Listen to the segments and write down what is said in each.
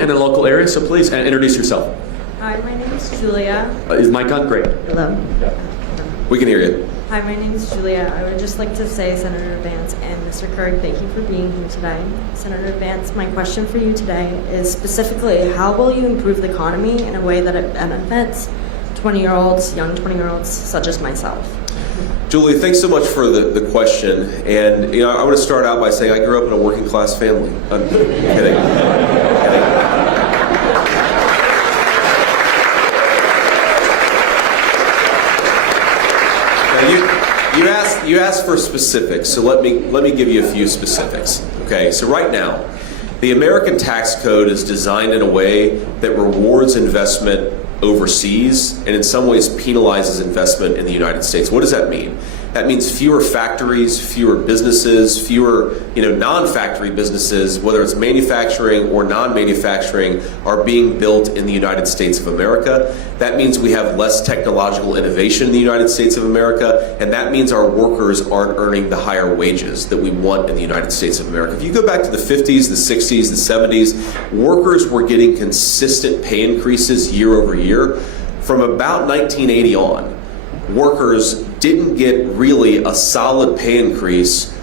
In the local area, so please introduce yourself. Hi, my name is Julia. Is mic on? Great. Hello. We can hear you. Hi, my name is Julia. I would just like to say, Senator Vance and Mr. Kirk, thank you for being here today. Senator Vance, my question for you today is specifically, how will you improve the economy in a way that it benefits 20-year-olds, young 20-year-olds such as myself? Julie, thanks so much for the question. And I want to start out by saying I grew up in a working class family. I'm kidding. Now, you asked for specifics, so let me give you a few specifics. Okay, so right now, the American tax code is designed in a way that rewards investment overseas and in some ways penalizes investment in the United States. What does that mean? That means fewer factories, fewer businesses, fewer non-factory businesses, whether it's manufacturing or non-manufacturing, are being built in the United States of America. That means we have less technological innovation in the United States of America, and that means our workers aren't earning the higher wages that we want in the United States of America. If you go back to the 50s, the 60s, the 70s, workers were getting consistent pay increases year over year. From about 1980 on, workers didn't get really a solid pay increase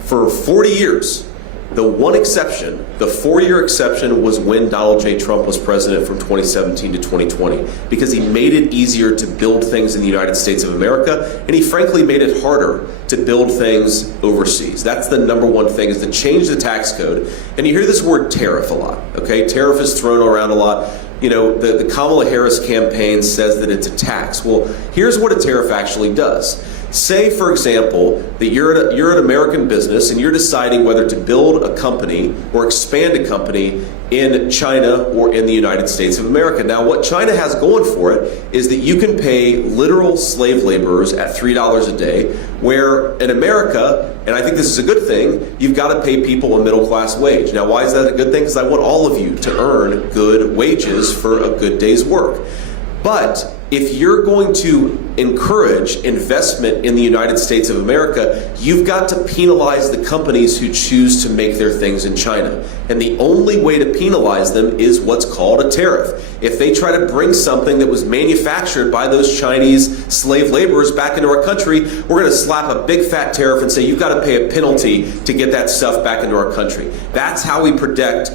for 40 years. The one exception, the 4-year exception, was when Donald J. Trump was president from 2017 to 2020, because he made it easier to build things in the United States of America, and he frankly made it harder to build things overseas. That's the number one thing, is to change the tax code. And you hear this word tariff a lot, okay? Tariff is thrown around a lot. The Kamala Harris campaign says that it's a tax. Well, here's what a tariff actually does. Say, for example, that you're an American business and you're deciding whether to build a company or expand a company in China or in the United States of America. Now, what China has going for it is that you can pay literal slave laborers at $3 a day, where in America, and I think this is a good thing, you've got to pay people a middle-class wage. Now, why is that a good thing? Because I want all of you to earn good wages for a good day's work. But if you're going to encourage investment in the United States of America, you've got to penalize the companies who choose to make their things in China. And the only way to penalize them is what's called a tariff. If they try to bring something that was manufactured by those Chinese slave laborers back into our country, we're going to slap a big fat tariff and say you've got to pay a penalty to get that stuff back into our country. That's how we protect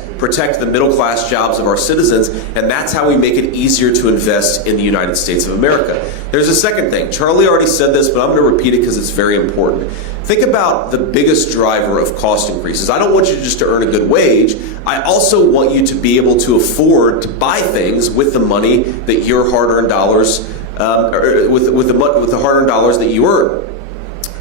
the middle class jobs of our citizens, and that's how we make it easier to invest in the United States of America. There's a second thing. Charlie already said this, but I'm going to repeat it because it's very important. Think about the biggest driver of cost increases. I don't want you just to earn a good wage. I also want you to be able to afford to buy things with the money that your hard-earned dollars, with the hard-earned dollars that you earn.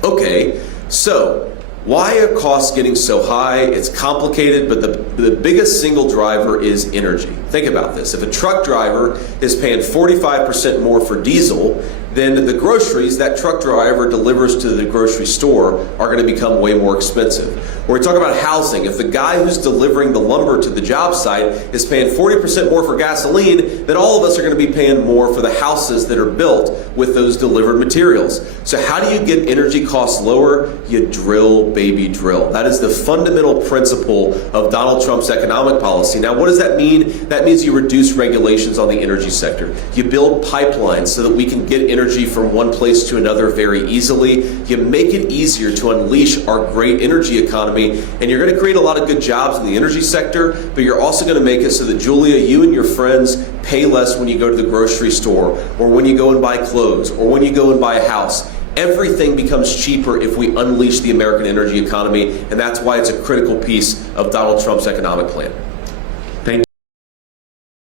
Okay, so why are costs getting so high? It's complicated, but the biggest single driver is energy. Think about this. If a truck driver is paying 45% more for diesel, then the groceries that truck driver delivers to the grocery store are going to become way more expensive. Or we talk about housing. If the guy who's delivering the lumber to the job site is paying 40% more for gasoline, then all of us are going to be paying more for the houses that are built with those delivered materials. So how do you get energy costs lower? You drill, baby, drill. That is the fundamental principle of Donald Trump's economic policy. Now, what does that mean? That means you reduce regulations on the energy sector. You build pipelines so that we can get energy from one place to another very easily. You make it easier to unleash our great energy economy, and you're going to create a lot of good jobs in the energy sector, but you're also going to make it so that, Julia, you and your friends pay less when you go to the grocery store, or when you go and buy clothes, or when you go and buy a house. Everything becomes cheaper if we unleash the American energy economy, and that's why it's a critical piece of Donald Trump's economic plan.